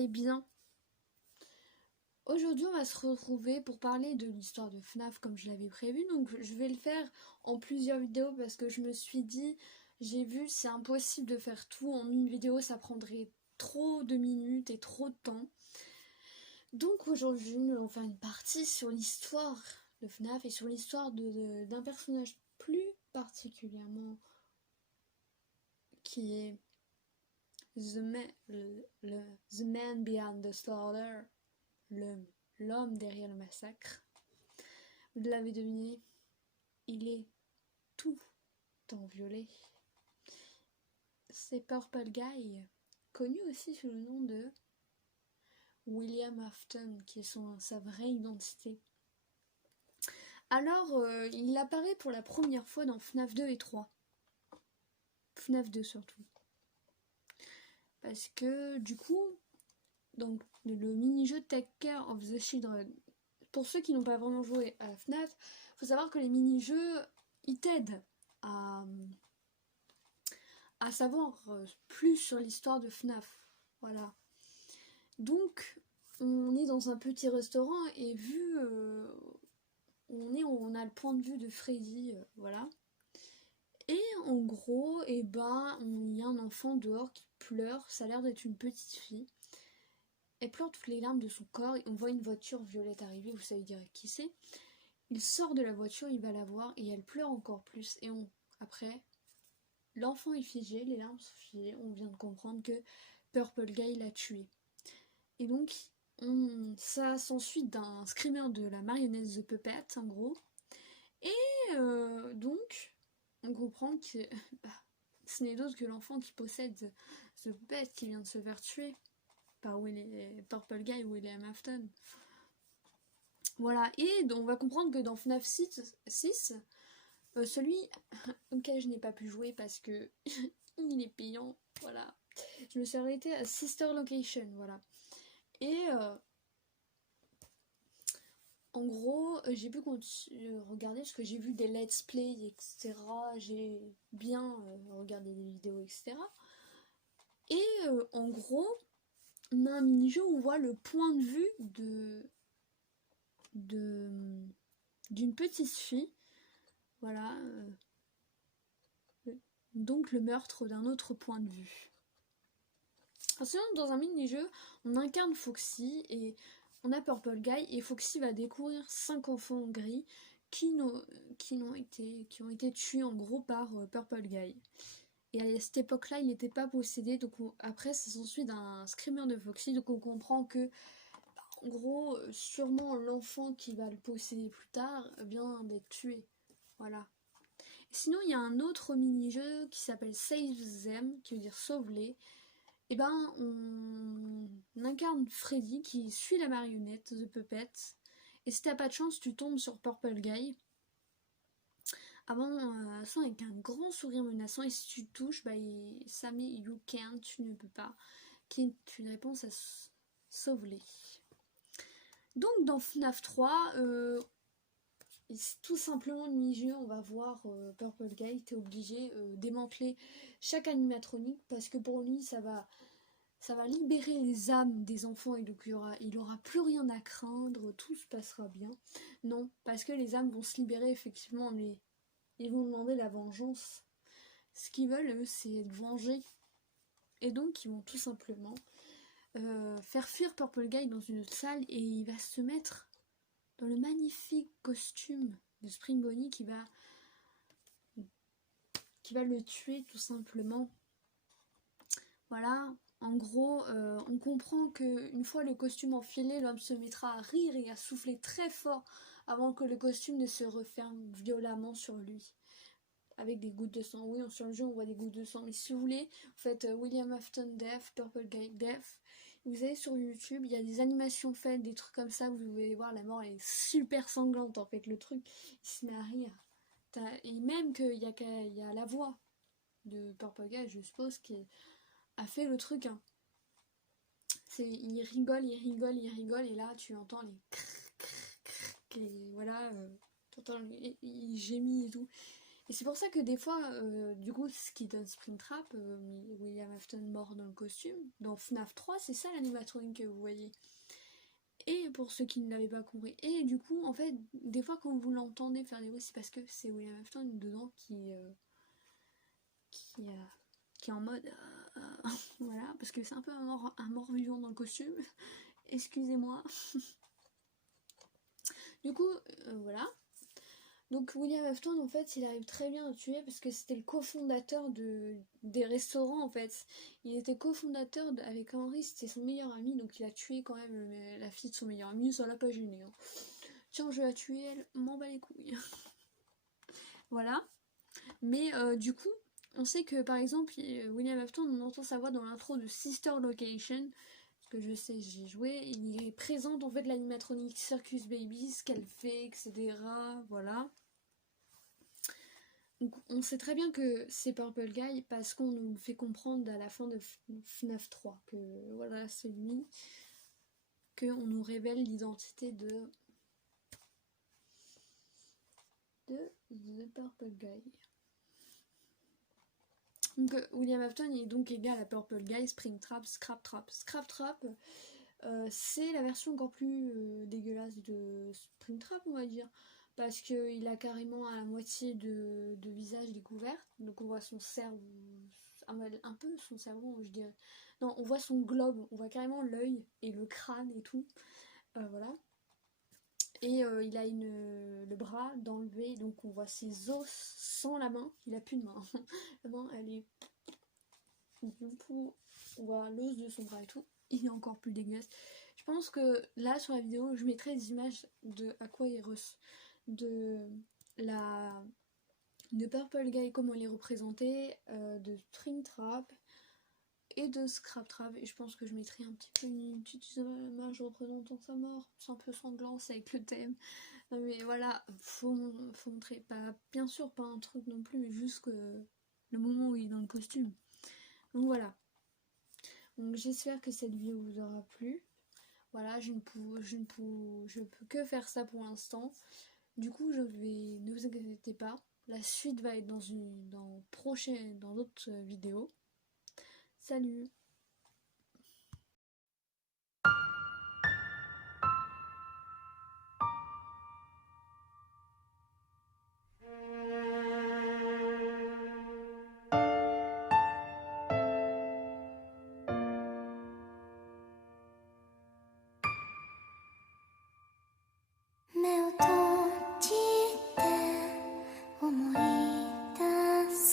allez bien. Aujourd'hui on va se retrouver pour parler de l'histoire de FNAF comme je l'avais prévu. Donc je vais le faire en plusieurs vidéos parce que je me suis dit, j'ai vu c'est impossible de faire tout en une vidéo, ça prendrait trop de minutes et trop de temps. Donc aujourd'hui nous allons faire une partie sur l'histoire de FNAF et sur l'histoire d'un personnage plus particulièrement qui est The Man Behind the Slaughter, l'homme derrière le massacre. Vous l'avez deviné, il est tout en violet. C'est Purple Guy, connu aussi sous le nom de William Afton, qui est sa vraie identité. Alors, il apparaît pour la première fois dans FNAF 2 et 3. FNAF 2 surtout. Parce que du coup, donc le mini-jeu Take Care of the Children. Pour ceux qui n'ont pas vraiment joué à FNAF, il faut savoir que les mini-jeux, ils t'aident à savoir plus sur l'histoire de FNAF. Voilà. Donc, on est dans un petit restaurant et vu on a le point de vue de Freddy, voilà. Et en gros, il y a un enfant dehors qui pleure, ça a l'air d'être une petite fille. Elle pleure toutes les larmes de son corps et on voit une voiture violette arriver, vous savez direct qui c'est. Il sort de la voiture, il va la voir et elle pleure encore plus. Et après, l'enfant est figé, les larmes sont figées, on vient de comprendre que Purple Guy l'a tué. Et donc, ça s'ensuit d'un screamer de la marionnette The Puppet, en gros. Et donc, on comprend que ce n'est d'autre que l'enfant qui possède The Puppet qui vient de se faire tuer par Purple Guy William Afton. Voilà, et donc on va comprendre que dans FNAF 6 celui auquel je n'ai pas pu jouer parce que il est payant, voilà. Je me suis arrêtée à Sister Location, voilà. Et en gros, j'ai pu regarder parce que j'ai vu des let's play, etc. J'ai bien regardé des vidéos, etc. Et en gros, on a un mini-jeu où on voit le point de vue d'une petite fille. Voilà. Donc le meurtre d'un autre point de vue. Sinon, dans un mini-jeu, on incarne Foxy et on a Purple Guy et Foxy va découvrir 5 enfants gris qui ont été tués en gros par Purple Guy. Et à cette époque-là, il n'était pas possédé, donc après ça s'ensuit d'un screamer de Foxy, donc on comprend que en gros, sûrement l'enfant qui va le posséder plus tard vient d'être tué. Voilà. Sinon, il y a un autre mini-jeu qui s'appelle Save Them, qui veut dire sauve-les. Et on incarne Freddy qui suit la marionnette, The Puppet. Et si t'as pas de chance, tu tombes sur Purple Guy. Ça avec un grand sourire menaçant. Et si tu touches, ça met You can't, tu ne peux pas. Qui est une réponse à sauve-les. Donc dans FNAF 3, tout simplement le mini-jeu, on va voir Purple Guy, t'es obligé démanteler chaque animatronique parce que pour lui ça va libérer les âmes des enfants et donc il aura plus rien à craindre, tout se passera bien. Non, parce que les âmes vont se libérer effectivement, mais ils vont demander la vengeance. Ce qu'ils veulent, eux, c'est être vengés. Et donc ils vont tout simplement faire fuir Purple Guy dans une salle et il va se mettre dans le magnifique costume de Spring Bonnie qui va le tuer tout simplement. Voilà, en gros, on comprend qu'une fois le costume enfilé, l'homme se mettra à rire et à souffler très fort avant que le costume ne se referme violemment sur lui. Avec des gouttes de sang. Oui, sur le jeu, on voit des gouttes de sang. Mais si vous voulez, vous faites William Afton Death, Purple Guy Death. Vous allez sur YouTube, il y a des animations faites, des trucs comme ça, vous pouvez voir, la mort elle est super sanglante en fait, le truc, il se met à rire. Et même qu'il y a la voix de Purple Guy, je suppose, qui a fait le truc. Hein. Il rigole, et là tu entends les crrr, crrr, crrr, et voilà, t'entends il gémit et tout. Et c'est pour ça que des fois, du coup, ce qui donne Springtrap, William Afton mort dans le costume, dans FNAF 3, c'est ça l'animatronique que vous voyez. Et pour ceux qui ne l'avaient pas compris. Et du coup, en fait, des fois quand vous l'entendez faire des bruits, c'est parce que c'est William Afton dedans qui, euh, qui est en mode... voilà, parce que c'est un peu un mort-vivant dans le costume. Excusez-moi. Du coup, voilà. Donc William Afton, en fait, il arrive très bien à tuer parce que c'était le cofondateur des restaurants, en fait. Il était cofondateur avec Henry, c'était son meilleur ami, donc il a tué quand même la fille de son meilleur ami, ça l'a pas gêné. Hein. Tiens, je vais la tuer, elle m'en bat les couilles. Voilà. Mais du coup, on sait que par exemple, William Afton, on entend sa voix dans l'intro de Sister Location. Parce que je sais, j'ai joué. Il présente en fait l'animatronique Circus Baby, ce qu'elle fait, etc. Voilà. Donc, on sait très bien que c'est Purple Guy parce qu'on nous le fait comprendre à la fin de FNAF 3 que voilà, c'est lui, qu'on nous révèle l'identité de The Purple Guy. Donc William Afton est donc égal à Purple Guy, Springtrap, Scraptrap. Scraptrap, c'est la version encore plus dégueulasse de Springtrap, on va dire. Parce qu'il a carrément à la moitié de visage découvert. Donc on voit son cerveau, un peu son cerveau, je dirais. Non, on voit son globe, on voit carrément l'œil et le crâne et tout. Voilà. Et il a le bras d'enlever, donc on voit ses os sans la main. Il a plus de main. La main, elle est... Du coup, on voit l'os de son bras et tout. Il est encore plus dégueulasse. Je pense que là, sur la vidéo, je mettrai des images de à quoi il ressemble. De Purple Guy, comment il est représenté, de Springtrap et de Scraptrap. Et je pense que je mettrai un petit peu une petite image représentant sa mort. C'est un peu sanglant, c'est avec le thème. Non mais voilà, faut montrer, pas, bien sûr pas un truc non plus, mais juste que le moment où il est dans le costume. Donc voilà. Donc j'espère que cette vidéo vous aura plu. Voilà, je peux que faire ça pour l'instant. Du coup, ne vous inquiétez pas, la suite va être dans d'autres vidéos. Salut!